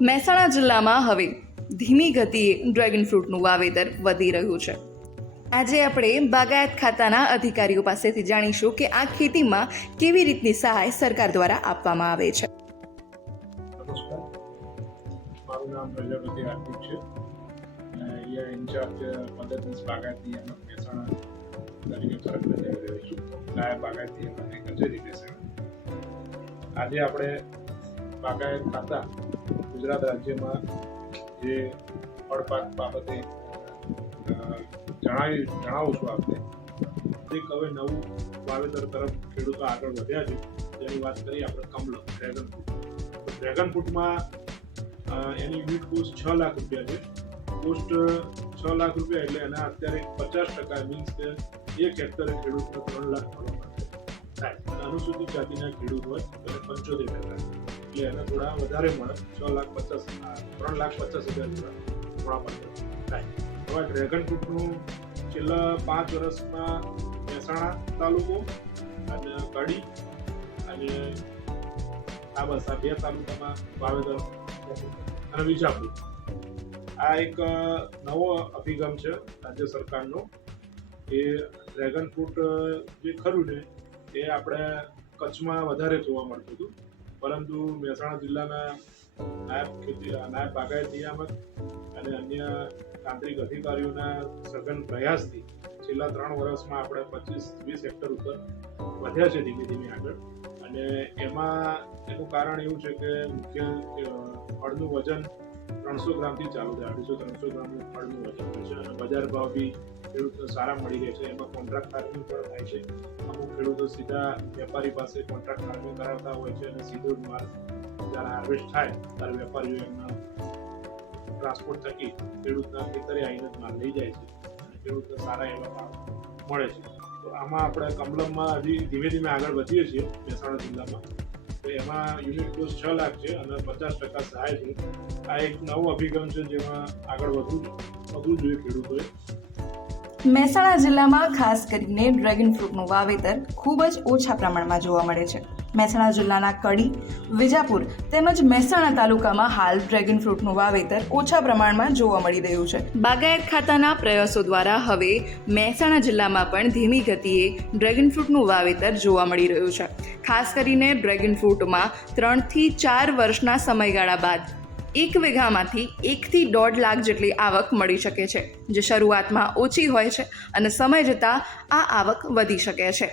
મહેસાણા જિલ્લામાં હવે ધીમી ગતિએ ડ્રેગન ફ્રૂટનું વાવેતર વધી રહ્યું છે. આજે આપણે બાગાયત ખાતાના અધિકારીઓ પાસેથી જાણીશું કે આ ખેતીમાં કેવી રીતની સહાય સરકાર દ્વારા આપવામાં આવે છે. આજે આપણે બાગાયત ખાતા ગુજરાત રાજ્યમાં જે ફળ પાક બાબતે જણાવી, જણાવું છું આપને. એક હવે નવું વાવેતર તરફ ખેડૂતો આગળ વધ્યા છે. જેની વાત કરીએ આપણે કમલમ ડ્રેગન ફ્રૂટ ડ્રેગન ફ્રૂટમાં એની યુનિટ કોસ્ટ છ લાખ રૂપિયા છે. કોસ્ટ છ લાખ રૂપિયા એટલે એના અત્યારે પચાસ ટકા મીન્સ કે એક હેક્ટરે ખેડૂતને ત્રણ લાખ મળવા થાય. અને અનુસૂચિત જાતિના ખેડૂત હોય, એને પંચોતેર ટકા. એટલે એને થોડા વધારે મળે, છ લાખ પચાસ ત્રણ લાખ પચાસ હજાર જેવા થોડા મળે. થાય. હવે ડ્રેગન ફ્રૂટનું છેલ્લા પાંચ વર્ષમાં મહેસાણા તાલુકો અને કડી અને આ બસ, આ બે તાલુકામાં વાવેતર અને વિજાપુર. આ એક નવો અભિગમ છે રાજ્ય સરકારનો એ ડ્રેગન ફ્રૂટ જે ખરું ને એ આપણે કચ્છમાં વધારે જોવા મળતું હતું. પરંતુ મહેસાણા જિલ્લાના નાયબ ખેતી, નાયબ બાગાયત નિયામક અને અન્ય તાંત્રિક અધિકારીઓના સઘન પ્રયાસથી છેલ્લા ત્રણ વર્ષમાં આપણે પચીસ, વીસ હેક્ટર ઉપર વધ્યા છે ધીમે ધીમે આગળ. અને એમાં એનું કારણ એવું છે કે મુખ્ય હળનું વજન ત્રણસો ગ્રામથી ચાલુ છે અઢીસો, ત્રણસો ગ્રામનું ફળનું વજન હોય છે. અને બજાર ભાવ બી સારા મળી રહે છે. એમાં કોન્ટ્રાક્ટ ફાર્મિંગ પણ થાય છે. ખેડૂતો સીધા વેપારી પાસે કોન્ટ્રાક્ટ ફાર્મિંગ કરાવતા હોય છે અને સીધો માલ જ્યારે હાર્વેસ્ટ થાય, ત્યારે વેપારીઓ એમના ટ્રાન્સપોર્ટ થકી ખેડૂતના ખેતરે આવીને જ માલ લઈ જાય છે અને ખેડૂતને સારા એવા ભાવ મળે છે. તો આમાં આપણે કમલમમાં હજી ધીમે ધીમે આગળ વધીએ છીએ મહેસાણા જિલ્લામાં. તો એમાં યુનિટ કોસ્ટ છ લાખ છે અને પચાસ ટકા સહાય છે. આ એક નવો અભિગમ છે જેમાં આગળ વધવું વધવું જોઈએ ખેડૂતોએ. મહેસાણા જિલ્લામાં ખાસ કરીને ડ્રેગન ફ્રૂટનું વાવેતર ખૂબ જ ઓછા પ્રમાણમાં જોવા મળે છે. મહેસાણા જિલ્લાના કડી, વિજાપુર તેમજ મહેસાણા તાલુકામાં હાલ ડ્રેગન ફ્રૂટનું વાવેતર ઓછા પ્રમાણમાં જોવા મળી રહ્યું છે. બાગાયત ખાતાના પ્રયાસો દ્વારા હવે મહેસાણા જિલ્લામાં પણ ધીમી ગતિએ ડ્રેગન ફ્રૂટનું વાવેતર જોવા મળી રહ્યું છે. ખાસ કરીને ડ્રેગન ફ્રૂટમાં ત્રણથી ચાર વર્ષના સમયગાળા બાદ એક વીઘામાંથી એકથી દોઢ લાખ જેટલી આવક મળી શકે છે, જે શરૂઆતમાં ઓછી હોય છે અને સમય જતાં આ આવક વધી શકે છે.